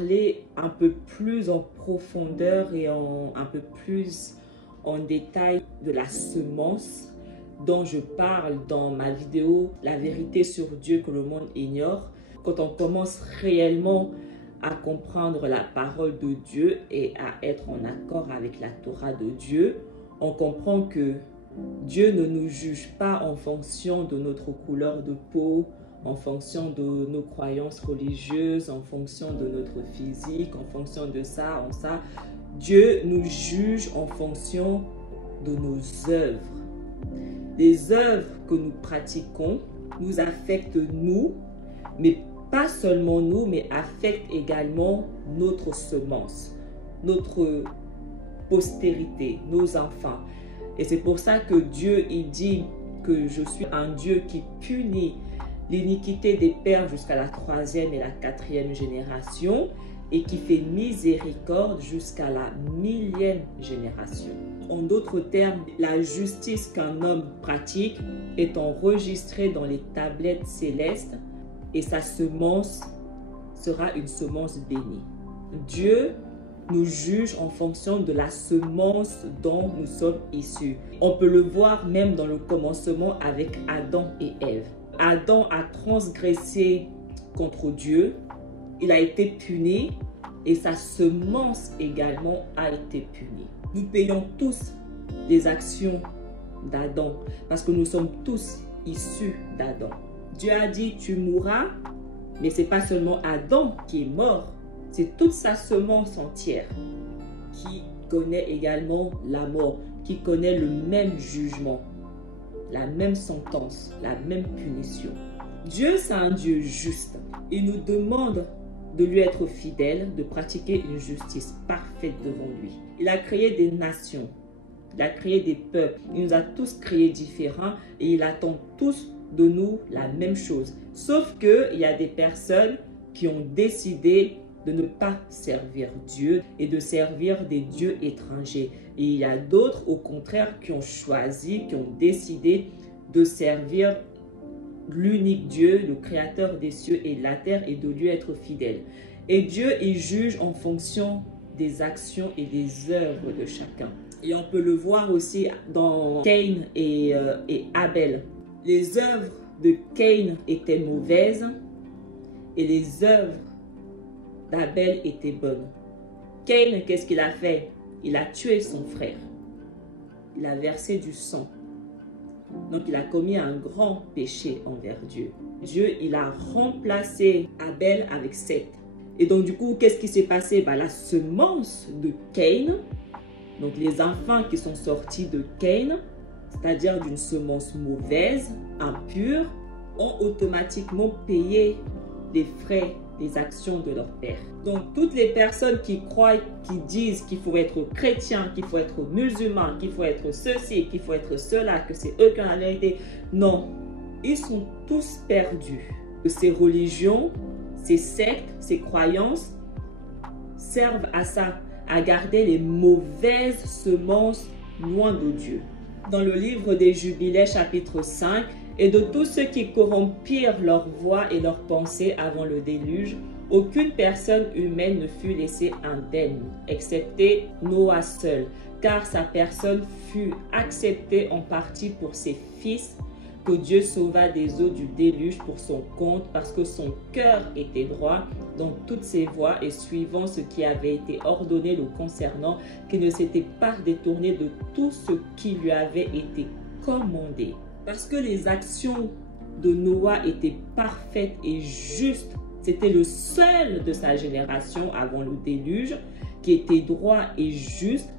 parler un peu plus en profondeur et un peu plus en détail de la semence dont je parle dans ma vidéo « La vérité sur Dieu que le monde ignore ». Quand on commence réellement à comprendre la parole de Dieu et à être en accord avec la Torah de Dieu, on comprend que Dieu ne nous juge pas en fonction de notre couleur de peau, en fonction de nos croyances religieuses, en fonction de notre physique, en fonction de ça, en ça. Dieu nous juge en fonction de nos œuvres. Les œuvres que nous pratiquons nous affectent nous, mais pas seulement nous, mais affectent également notre semence, notre postérité, nos enfants. Et c'est pour ça que Dieu, il dit que je suis un Dieu qui punit l'iniquité des pères jusqu'à la 3e et la 4e génération et qui fait miséricorde jusqu'à la 1000e génération. En d'autres termes, la justice qu'un homme pratique est enregistrée dans les tablettes célestes et sa semence sera une semence bénie. Dieu nous juge en fonction de la semence dont nous sommes issus. On peut le voir même dans le commencement avec Adam et Ève. Adam a transgressé contre Dieu, il a été puni et sa semence également a été punie. Nous payons tous les actions d'Adam parce que nous sommes tous issus d'Adam. Dieu a dit tu mourras, mais ce n'est pas seulement Adam qui est mort, c'est toute sa semence entière qui connaît également la mort, qui connaît le même jugement, la même sentence, la même punition. Dieu, c'est un Dieu juste. Il nous demande de lui être fidèle, de pratiquer une justice parfaite devant lui. Il a créé des nations, il a créé des peuples, il nous a tous créés différents et il attend tous de nous la même chose. Sauf qu'il y a des personnes qui ont décidé de ne pas servir Dieu et de servir des dieux étrangers. Et il y a d'autres, au contraire, qui ont choisi, qui ont décidé de servir l'unique Dieu, le créateur des cieux et de la terre, et de lui être fidèle. Et Dieu, il juge en fonction des actions et des œuvres de chacun. Et on peut le voir aussi dans Caïn et Abel. Les œuvres de Caïn étaient mauvaises et les œuvres d'Abel étaient bonnes. Caïn, qu'est-ce qu'il a fait? Il a tué son frère. Il a versé du sang. Donc, il a commis un grand péché envers Dieu. Dieu, il a remplacé Abel avec Seth. Et donc, du coup, qu'est-ce qui s'est passé? La semence de Caïn, donc les enfants qui sont sortis de Caïn, c'est-à-dire d'une semence mauvaise, impure, ont automatiquement payé les frais des actions de leur père. Donc, toutes les personnes qui croient, qui disent qu'il faut être chrétien, qu'il faut être musulman, qu'il faut être ceci, qu'il faut être cela, que c'est eux qui ont la vérité, non, ils sont tous perdus. Ces religions, ces sectes, ces croyances servent à ça, à garder les mauvaises semences loin de Dieu. Dans le livre des Jubilés, chapitre 5, et de tous ceux qui corrompirent leur voix et leurs pensées avant le déluge, aucune personne humaine ne fut laissée indemne, excepté Noah seul, car sa personne fut acceptée en partie pour ses fils, que Dieu sauva des eaux du déluge pour son compte, parce que son cœur était droit dans toutes ses voies et suivant ce qui avait été ordonné le concernant, qu'il ne s'était pas détourné de tout ce qui lui avait été commandé. Parce que les actions de Noah étaient parfaites et justes, c'était le seul de sa génération avant le déluge qui était droit et juste,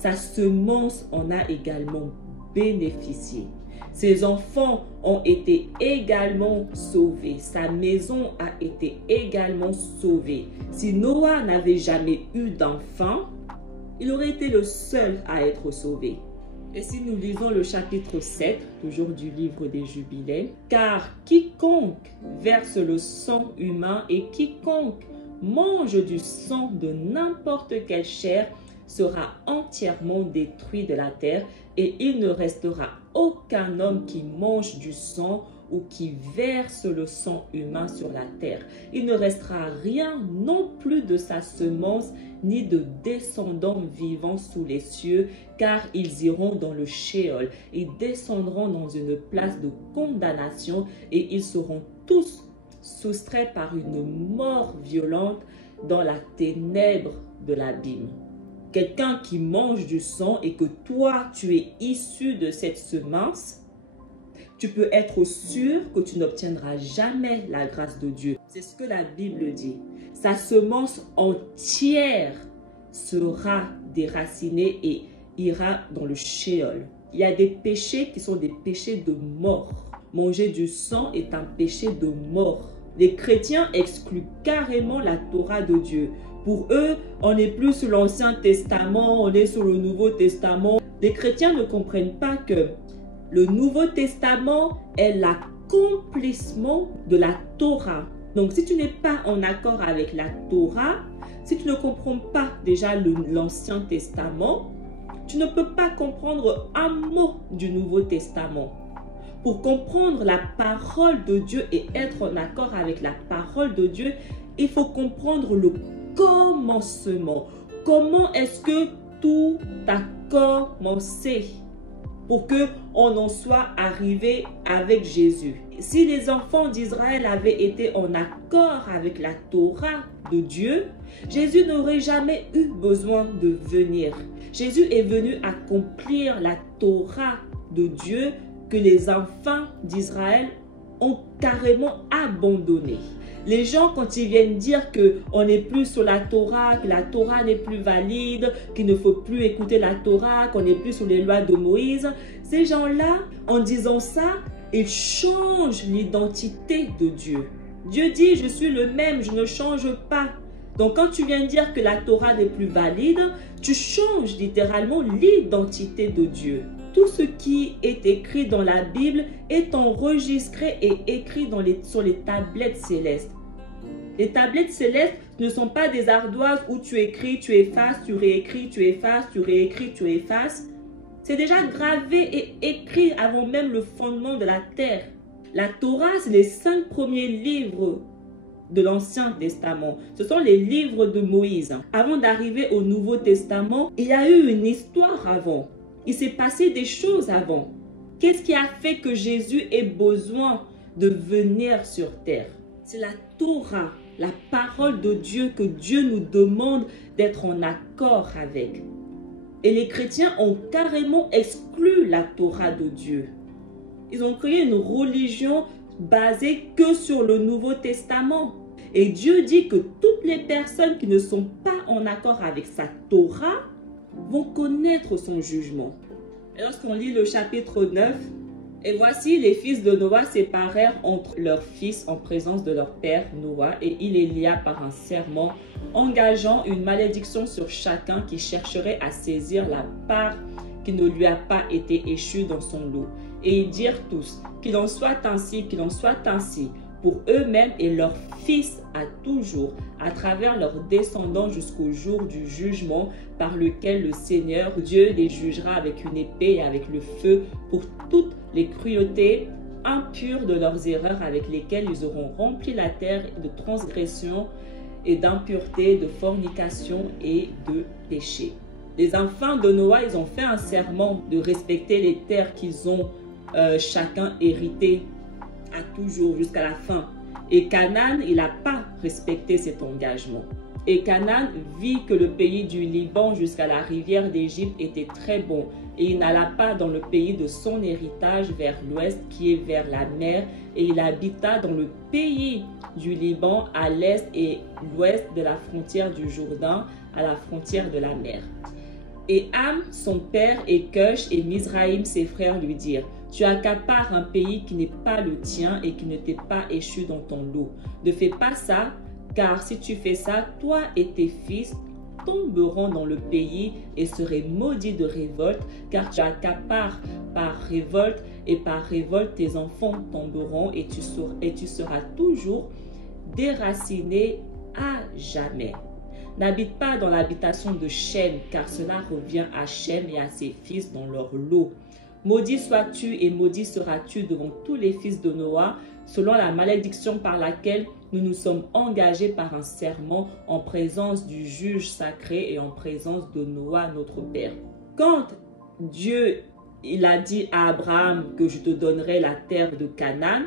sa semence en a également bénéficié. Ses enfants ont été également sauvés. Sa maison a été également sauvée. Si Noah n'avait jamais eu d'enfant, il aurait été le seul à être sauvé. Et si nous lisons le chapitre 7, toujours du livre des Jubilés, « Car quiconque verse le sang humain et quiconque mange du sang de n'importe quelle chair sera entièrement détruit de la terre, et il ne restera aucun homme qui mange du sang ou qui verse le sang humain sur la terre. Il ne restera rien non plus de sa semence, ni de descendants vivants sous les cieux, car ils iront dans le Sheol et descendront dans une place de condamnation, et ils seront tous soustraits par une mort violente dans la ténèbre de l'abîme. Quelqu'un qui mange du sang et que toi, tu es issu de cette semence, tu peux être sûr que tu n'obtiendras jamais la grâce de Dieu. C'est ce que la Bible dit. Sa semence entière sera déracinée et ira dans le Sheol. Il y a des péchés qui sont des péchés de mort. Manger du sang est un péché de mort. Les chrétiens excluent carrément la Torah de Dieu. Pour eux, on n'est plus sur l'Ancien Testament, on est sur le Nouveau Testament. Les chrétiens ne comprennent pas que le Nouveau Testament est l'accomplissement de la Torah. Donc, si tu n'es pas en accord avec la Torah, si tu ne comprends pas déjà l'Ancien Testament, tu ne peux pas comprendre un mot du Nouveau Testament. Pour comprendre la parole de Dieu et être en accord avec la parole de Dieu, il faut comprendre le commencement. Comment est-ce que tout a commencé pour qu'on en soit arrivé avec Jésus? Si les enfants d'Israël avaient été en accord avec la Torah de Dieu, Jésus n'aurait jamais eu besoin de venir. Jésus est venu accomplir la Torah de Dieu que les enfants d'Israël ont carrément abandonné. Les gens, quand ils viennent dire qu'on n'est plus sur la Torah, que la Torah n'est plus valide, qu'il ne faut plus écouter la Torah, qu'on n'est plus sur les lois de Moïse, ces gens-là, en disant ça, ils changent l'identité de Dieu. Dieu dit, je suis le même, je ne change pas. Donc quand tu viens dire que la Torah n'est plus valide, tu changes littéralement l'identité de Dieu. Tout ce qui est écrit dans la Bible est enregistré et écrit sur les tablettes célestes. Les tablettes célestes ne sont pas des ardoises où tu écris, tu effaces, tu réécris, tu effaces, tu réécris, tu effaces. C'est déjà gravé et écrit avant même le fondement de la terre. La Torah, c'est les 5 premiers livres de l'Ancien Testament. Ce sont les livres de Moïse. Avant d'arriver au Nouveau Testament, il y a eu une histoire avant. Il s'est passé des choses avant. Qu'est-ce qui a fait que Jésus ait besoin de venir sur terre? C'est la Torah, la parole de Dieu que Dieu nous demande d'être en accord avec. Et les chrétiens ont carrément exclu la Torah de Dieu. Ils ont créé une religion basée que sur le Nouveau Testament. Et Dieu dit que toutes les personnes qui ne sont pas en accord avec sa Torah vont connaître son jugement. Et lorsqu'on lit le chapitre 9, et voici les fils de Noah séparèrent entre leurs fils en présence de leur père Noah, et il les lia par un serment, engageant une malédiction sur chacun qui chercherait à saisir la part qui ne lui a pas été échue dans son lot. Et ils dirent tous, qu'il en soit ainsi, qu'il en soit ainsi, pour eux-mêmes et leurs fils à toujours, à travers leurs descendants jusqu'au jour du jugement par lequel le Seigneur Dieu les jugera avec une épée et avec le feu pour toutes les cruautés impures de leurs erreurs avec lesquelles ils auront rempli la terre de transgression et d'impureté, de fornication et de péché. Les enfants de Noah, ils ont fait un serment de respecter les terres qu'ils ont chacun hérité à toujours jusqu'à la fin. Et Canaan, il n'a pas respecté cet engagement. Et Canaan vit que le pays du Liban jusqu'à la rivière d'Égypte était très bon. Et il n'alla pas dans le pays de son héritage vers l'ouest qui est vers la mer. Et il habita dans le pays du Liban à l'est et l'ouest de la frontière du Jourdain à la frontière de la mer. Et Ham, son père, et Cush et Mizraïm, ses frères, lui dirent: tu accapares un pays qui n'est pas le tien et qui ne t'est pas échu dans ton lot. Ne fais pas ça, car si tu fais ça, toi et tes fils tomberont dans le pays et seraient maudits de révolte, car tu accapares par révolte, et par révolte tes enfants tomberont, et tu seras toujours déraciné à jamais. N'habite pas dans l'habitation de Shem, car cela revient à Shem et à ses fils dans leur lot. Maudit sois-tu et maudit seras-tu devant tous les fils de Noah, selon la malédiction par laquelle nous nous sommes engagés par un serment en présence du juge sacré et en présence de Noah, notre père. Quand Dieu il a dit à Abraham que je te donnerai la terre de Canaan,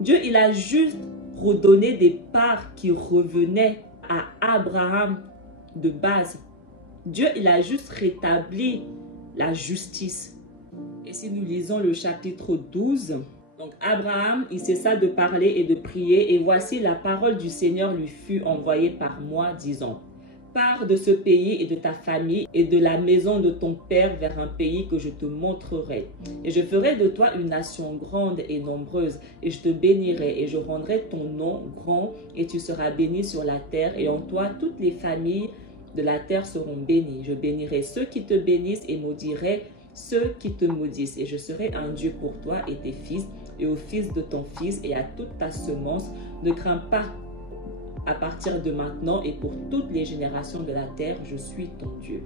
Dieu il a juste redonné des parts qui revenaient à Abraham de base. Dieu il a juste rétabli la justice. Et si nous lisons le chapitre 12, donc Abraham, il cessa de parler et de prier, et voici la parole du Seigneur lui fut envoyée par moi, disant, pars de ce pays et de ta famille et de la maison de ton père vers un pays que je te montrerai. Et je ferai de toi une nation grande et nombreuse, et je te bénirai, et je rendrai ton nom grand, et tu seras béni sur la terre, et en toi toutes les familles de la terre seront bénies. Je bénirai ceux qui te bénissent et maudirai ceux qui te maudissent. Et je serai un Dieu pour toi et tes fils, et aux fils de ton fils, et à toute ta semence. Ne crains pas, à partir de maintenant et pour toutes les générations de la terre, je suis ton Dieu.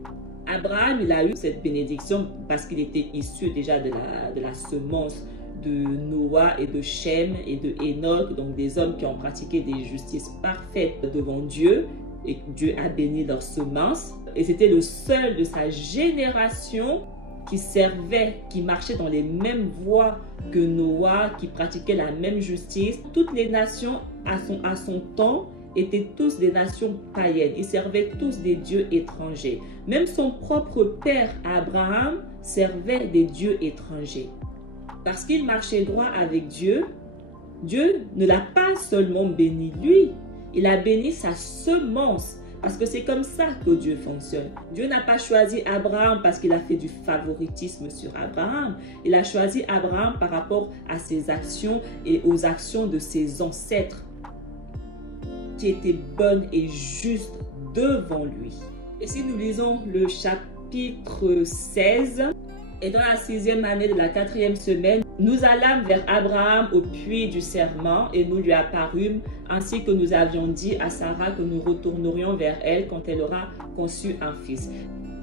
Abraham, il a eu cette bénédiction parce qu'il était issu déjà de la semence de Noah et de Shem et de Enoch, donc des hommes qui ont pratiqué des justices parfaites devant Dieu, et Dieu a béni leur semence. Et c'était le seul de sa génération qui servait, qui marchait dans les mêmes voies que Noah, qui pratiquait la même justice. Toutes les nations à son temps étaient tous des nations païennes. Ils servaient tous des dieux étrangers. Même son propre père Abraham servait des dieux étrangers. Parce qu'il marchait droit avec Dieu, Dieu ne l'a pas seulement béni lui, il a béni sa semence. Parce que c'est comme ça que Dieu fonctionne. Dieu n'a pas choisi Abraham parce qu'il a fait du favoritisme sur Abraham. Il a choisi Abraham par rapport à ses actions et aux actions de ses ancêtres qui étaient bonnes et justes devant lui. Et si nous lisons le chapitre 16, et dans la 6e année de la 4e semaine, nous allâmes vers Abraham au puits du serment et nous lui apparûmes, ainsi que nous avions dit à Sarah que nous retournerions vers elle quand elle aura conçu un fils.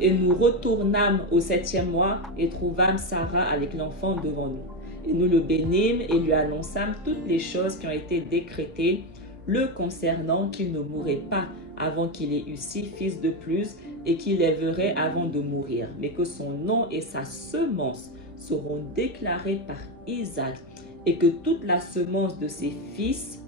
Et nous retournâmes au 7e mois et trouvâmes Sarah avec l'enfant devant nous. Et nous le bénîmes et lui annonçâmes toutes les choses qui ont été décrétées le concernant, qu'il ne mourrait pas avant qu'il ait eu 6 fils de plus et qu'il élèverait avant de mourir, mais que son nom et sa semence seront déclarés par Isaac et que toute la semence de ses fils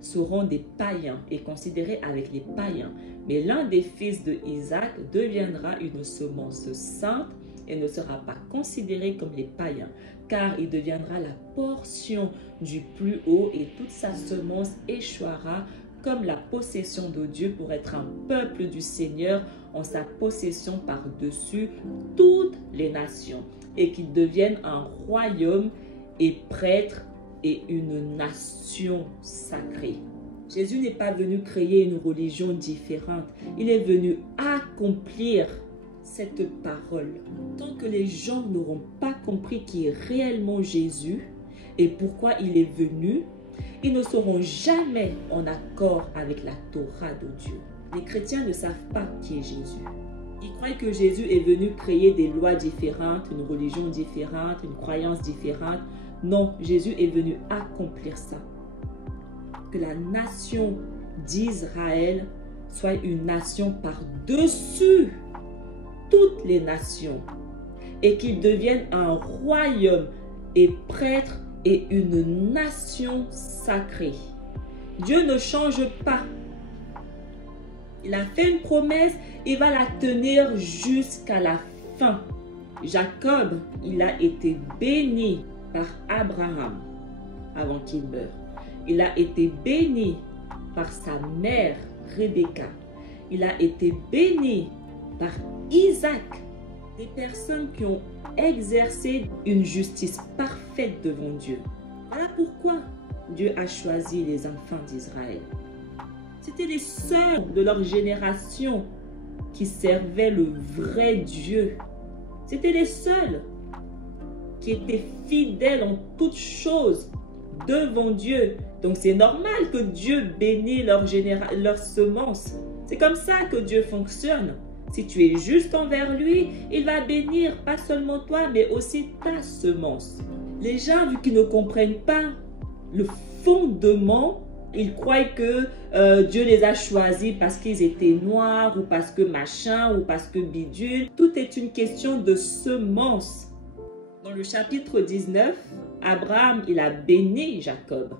seront des païens et considérés avec les païens. Mais l'un des fils de Isaac deviendra une semence sainte et ne sera pas considéré comme les païens, car il deviendra la portion du plus haut et toute sa semence échouera comme la possession de Dieu pour être un peuple du Seigneur en sa possession par-dessus toutes les nations, et qu'il devienne un royaume et prêtre et une nation sacrée. Jésus n'est pas venu créer une religion différente, il est venu accomplir cette parole. Tant que les gens n'auront pas compris qui est réellement Jésus et pourquoi il est venu, ils ne seront jamais en accord avec la Torah de Dieu. Les chrétiens ne savent pas qui est Jésus. Ils croient que Jésus est venu créer des lois différentes, une religion différente, une croyance différente. Non, Jésus est venu accomplir ça. Que la nation d'Israël soit une nation par-dessus toutes les nations et qu'il devienne un royaume et prêtre et une nation sacrée. Dieu ne change pas. Il a fait une promesse, il va la tenir jusqu'à la fin. Jacob, il a été béni par Abraham avant qu'il meure. Il a été béni par sa mère Rebecca. Il a été béni par Isaac. Des personnes qui ont exercé une justice parfaite devant Dieu. Voilà pourquoi Dieu a choisi les enfants d'Israël. C'était les seuls de leur génération qui servaient le vrai Dieu. C'était les seuls qui étaient fidèles en toutes choses devant Dieu. Donc c'est normal que Dieu bénisse leur semence. C'est comme ça que Dieu fonctionne. Si tu es juste envers lui, il va bénir pas seulement toi, mais aussi ta semence. Les gens, vu qu'ils ne comprennent pas le fondement, ils croient que Dieu les a choisis parce qu'ils étaient noirs ou parce que machin ou parce que bidule. Tout est une question de semence. Dans le chapitre 19, Abraham, il a béni Jacob.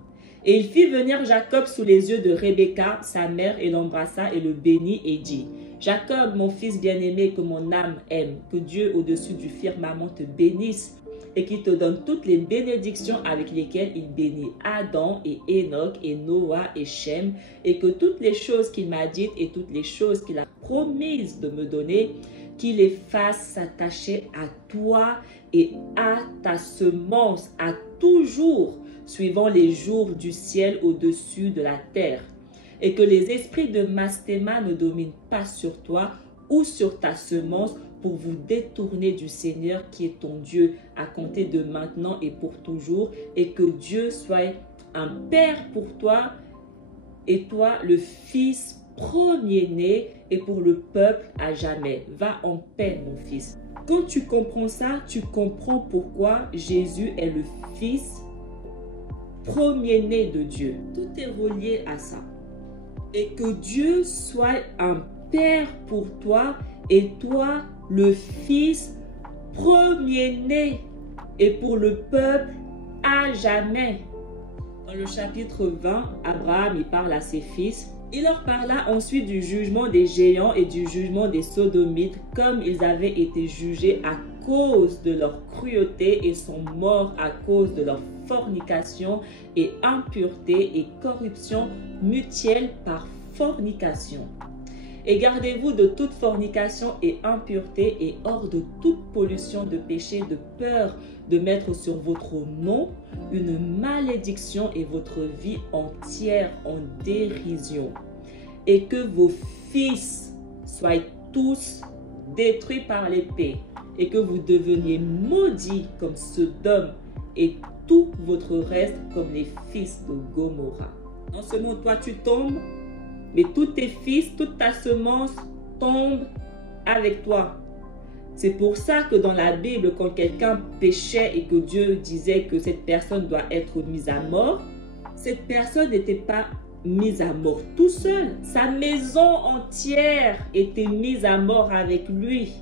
Et il fit venir Jacob sous les yeux de Rebecca, sa mère, et l'embrassa et le bénit et dit: Jacob, mon fils bien-aimé que mon âme aime, que Dieu au-dessus du firmament te bénisse et qu'il te donne toutes les bénédictions avec lesquelles il bénit Adam et Enoch et Noah et Shem, et que toutes les choses qu'il m'a dites et toutes les choses qu'il a promises de me donner, qu'il les fasse s'attacher à toi et à ta semence, à toujours, suivant les jours du ciel au-dessus de la terre, et que les esprits de Mastéma ne dominent pas sur toi ou sur ta semence pour vous détourner du Seigneur qui est ton Dieu à compter de maintenant et pour toujours, et que Dieu soit un père pour toi et toi le fils premier-né et pour le peuple à jamais. Va en paix, mon fils. Quand tu comprends ça, tu comprends pourquoi Jésus est le fils premier-né de Dieu. Tout est relié à ça. Et que Dieu soit un père pour toi et toi le fils premier-né et pour le peuple à jamais. Dans le chapitre 20, Abraham, il parle à ses fils. Il leur parla ensuite du jugement des géants et du jugement des sodomites, comme ils avaient été jugés à cause de leur cruauté et sont morts à cause de leur fornication et impureté et corruption mutuelle par fornication. Et gardez-vous de toute fornication et impureté et hors de toute pollution de péché, de peur de mettre sur votre nom une malédiction et votre vie entière en dérision. Et que vos fils soient tous détruits par l'épée et que vous deveniez maudits comme Sodome et tout votre reste comme les fils de Gomorrha. Non seulement toi tu tombes, mais tous tes fils, toute ta semence tombe avec toi. C'est pour ça que dans la Bible, quand quelqu'un péchait et que Dieu disait que cette personne doit être mise à mort, cette personne n'était pas mise à mort tout seul. Sa maison entière était mise à mort avec lui.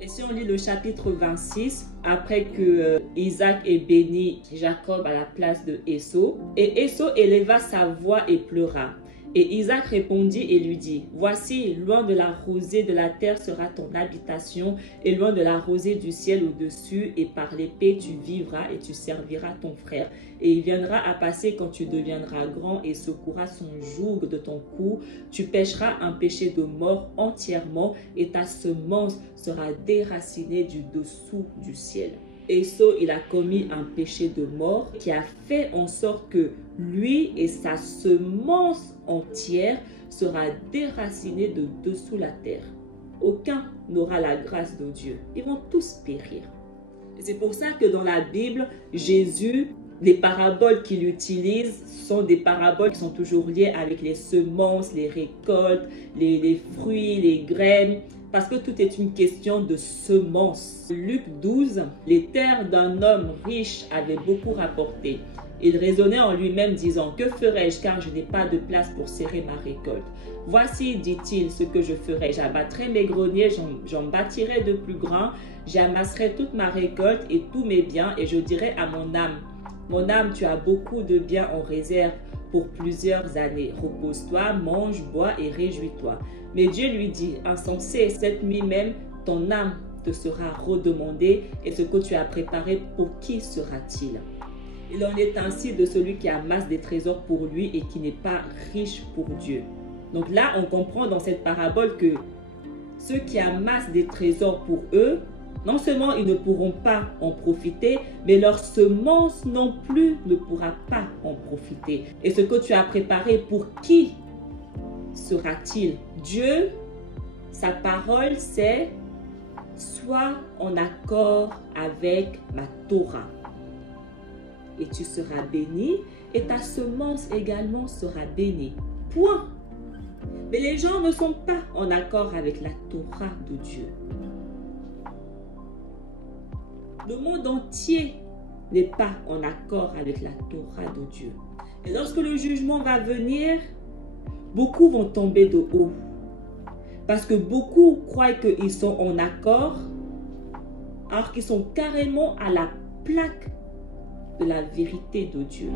Et si on lit le chapitre 26, après que Isaac ait béni Jacob à la place de Ésaü, et Ésaü éleva sa voix et pleura. Et Isaac répondit et lui dit: Voici, loin de la rosée de la terre sera ton habitation, et loin de la rosée du ciel au-dessus, et par l'épée tu vivras et tu serviras ton frère. Et il viendra à passer quand tu deviendras grand et secouras son joug de ton cou. Tu pécheras un péché de mort entièrement, et ta semence sera déracinée du dessous du ciel. Ésaü, il a commis un péché de mort qui a fait en sorte que lui et sa semence entière sera déracinée de dessous la terre. Aucun n'aura la grâce de Dieu. Ils vont tous périr. Et c'est pour ça que dans la Bible, Jésus, les paraboles qu'il utilise sont des paraboles qui sont toujours liées avec les semences, les récoltes, les fruits, les graines. Parce que tout est une question de semences. Luc 12, les terres d'un homme riche avaient beaucoup rapporté. Il raisonnait en lui-même disant: Que ferai-je car je n'ai pas de place pour serrer ma récolte? Voici, dit-il, ce que je ferai. J'abattrai mes greniers, j'en bâtirai de plus grands, j'amasserai toute ma récolte et tous mes biens et je dirai à mon âme: Mon âme, tu as beaucoup de biens en réserve pour plusieurs années. Repose-toi, mange, bois et réjouis-toi. Mais Dieu lui dit: Insensé, cette nuit même, ton âme te sera redemandée et ce que tu as préparé, pour qui sera-t-il? Il en est ainsi de celui qui amasse des trésors pour lui et qui n'est pas riche pour Dieu. Donc là, on comprend dans cette parabole que ceux qui amassent des trésors pour eux, non seulement ils ne pourront pas en profiter, mais leur semence non plus ne pourra pas en profiter. Et ce que tu as préparé, pour qui sera-t-il? Dieu, sa parole, c'est: sois en accord avec ma Torah. Et tu seras béni, et ta semence également sera bénie. Point. Mais les gens ne sont pas en accord avec la Torah de Dieu. Le monde entier n'est pas en accord avec la Torah de Dieu. Et lorsque le jugement va venir, beaucoup vont tomber de haut. Parce que beaucoup croient qu'ils sont en accord, alors qu'ils sont carrément à la plaque de la vérité de Dieu.